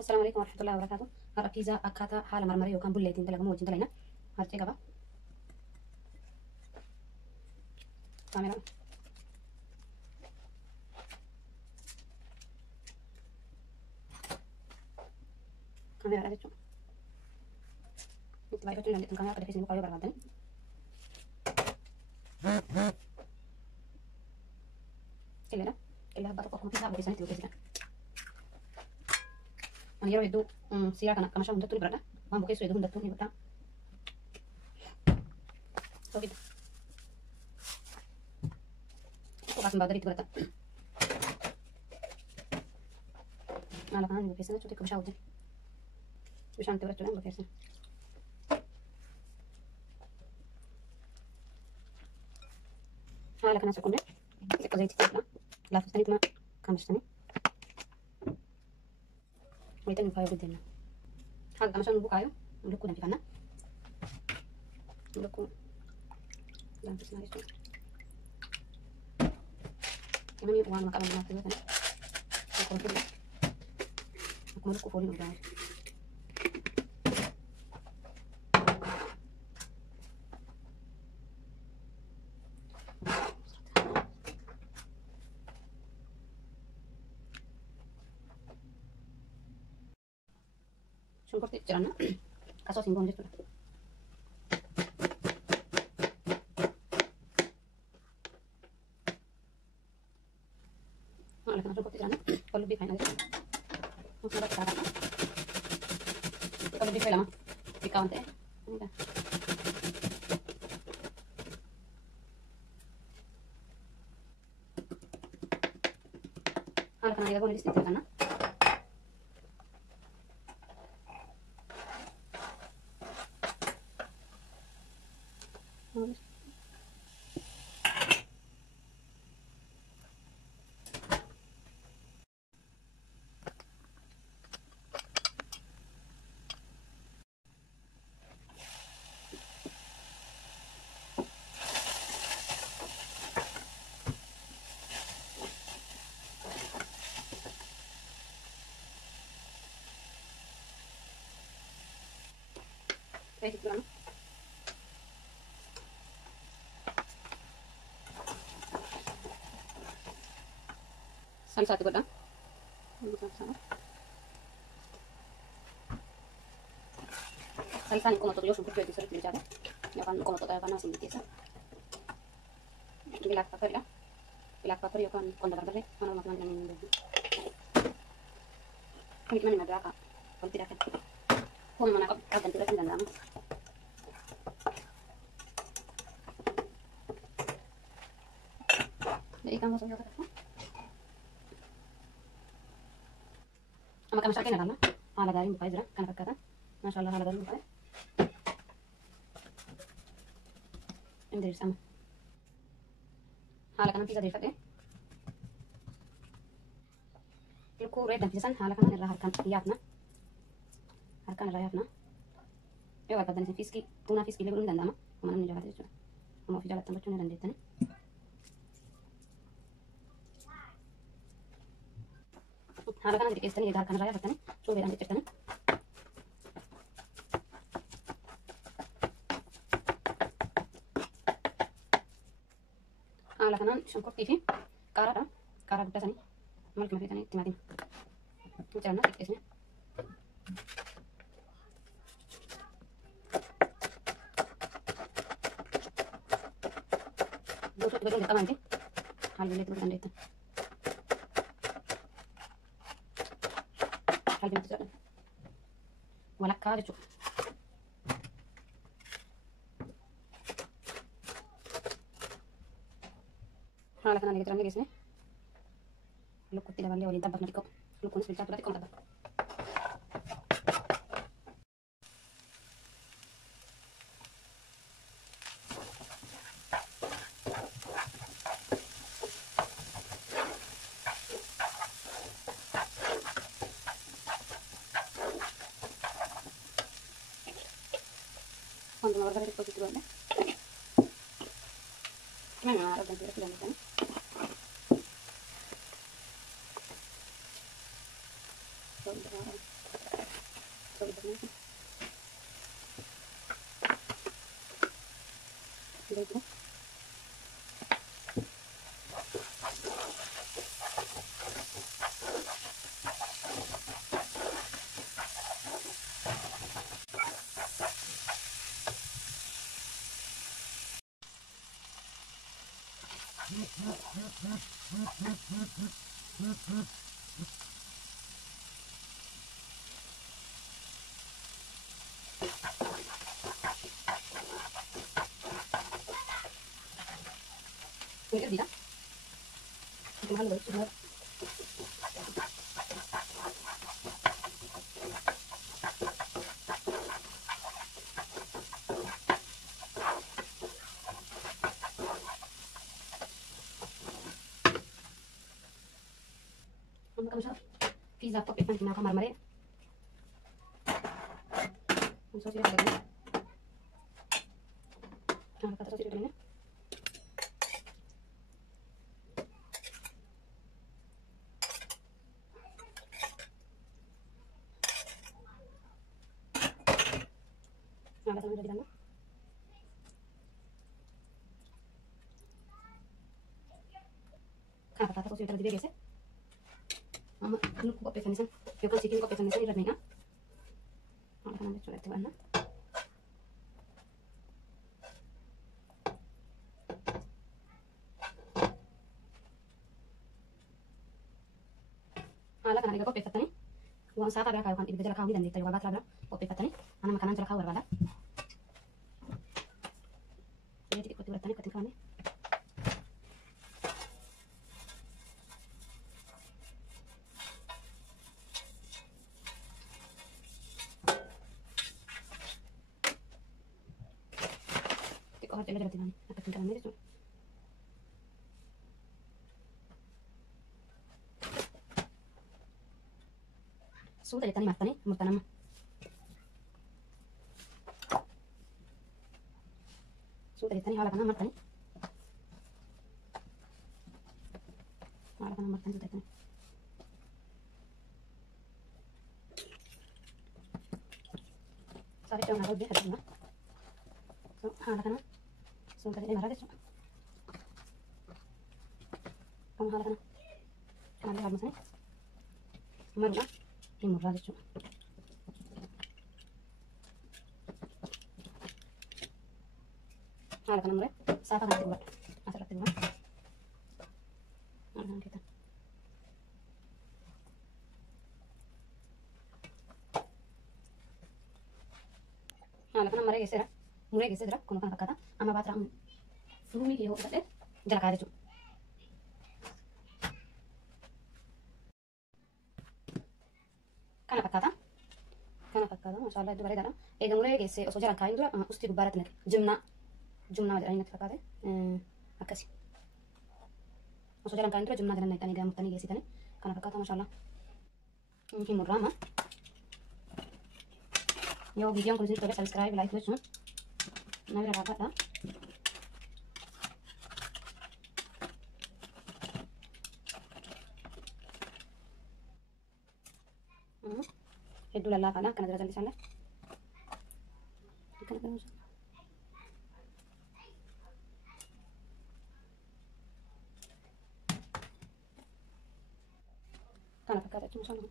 السلام عليكم ورحمة الله وبركاته. هذا بيتزا أكاتا حالة مرمرية وكان بوليتين تلاقوا موجود تلاقينا هرتي قبا كاميرا كاميرا أدتو نتبعي بتونا اللي كاميرا قد فيسني بقايو بربادني إلا هبطوا قوم بيتزا بيسني تلو بيتزا أنا يروي دو سيرا كنا شو هندتوني بردا ما بقيسوا يدو هندتوني بردا so gitu aku kasih badari itu berata malah kan biasanya cuti ke bawah bisa nanti beraturan biasanya malah kan sekunde sekolah itu lah lalu tadi cuma kamus tadi itu nih kayu gede nah hal kamus nunggu kayu nunggu nanti karena nunggu dan terus nari itu ini uang makan lama tuh kan aku mau kumpulin udah syukur sih caranya kasus singgung gitu kalau lebih kayak gitu, mungkin ada cara. Kalau lebih lama, di count ini dah. Hal karena dia guna di situ kan? Kayak gitu kan? Salsa itu kan? Salsa ini como todo yo sumpah jadi sering bicara. Ya kan como todo ya kan asing biasa. Black pepper ya kan kondak-kondak mana makan yang ini. Ini mana ada apa? Kalau tidak kan. Kung mana kau ganti lagi dan lama. Jadi kamu sudah tahu. Ama kami sakit nggak hala dari buka aja kan kata. Masya Allah hala dari buka. Ini dari sama. Hala kanan pizza dari fat. Ilku red dan pizza hala kanan irra harkan iyatna. Harkan irra iyatna. Ewa badan si fiski tuna fiski lebih dan lama. Mana nih jahat itu. Mau jalan tambah cuma dan detan. hala kanan di kestan harkan irra harkan. Coba dan detan. hala kanan syukur TV. Kara gudda sani. Malik mafi tani timatim. Jangan nak kesnya. Dosut betul kita nanti. Hal ini itu kan itu. Hal ini itu. Walak kari cuk. Hal kan lagi terang guys nih. Lukut tidak balik walita bak nadiko. Lukun sebentar berarti kau tak. Quando una volta che poi ti trovi, ma no, la temperatura non è bene. Gitu. Ini kan tidak. Itu mahal banget semua. Kamu siapa? Pizza top itu nanti kamar mare. Kamu sosial ada ni. Nah, kata sosial ini. Nah, kata sudah di dalam. Nah, kata sosial tadi dia biasa. Mama, lu kok pesan nisan? Yo kan sikin kok pesan nisan irat nih, ah? Nah, kan ambil coret tuan. Ala kan ada kok pesan nih. Uang saka berapa kan ibu jalan kau dan ditayu babat lah kok pesan nih. Anak makanan jalan kau berbeda. Jadi ikut urat tani ketika nih. Kok harus jalan tani? Apa tinggal nih tu? Sudah jadi tani matani, murtanam. Sudah jadi tani hala kana matani. Hala kana matani sudah tani. Sorry, jangan ada dia ada. So, hala kana. So, tadi marah deh. Kamu hala kana. Hala hala masani. Marah. Ini murah deh. Hala kana murah. Sapa kana buat. Asal rati buat. Hala kita. Hala kana murah geser. Murah geser dah. Kono kana kata. Ama batra. Fumi ke ho deh. Jalan kaya deh. Kana fakkaata maashaallah iddoo bareedaadha. Egaa muree geesse osoo jalan kaa'iin dura ustii gubbaarratti naqe. Jimnaa jedhanii natti fakkaate akkasi. Osoo jalan kaa'iin dura jimnaa jedhan naqxanii egaa murtanii geessitanii kana fakkaata maashaallah. Hin murraama. Yoo viidiyoon kun isinitti tolee sabiskiraayib laayik gochuun na bira dhaabbadha. Hedduu lallaafaadha akkana jala jallisallee. Akkana gahuusa. Kana fakkaata jechuun sana.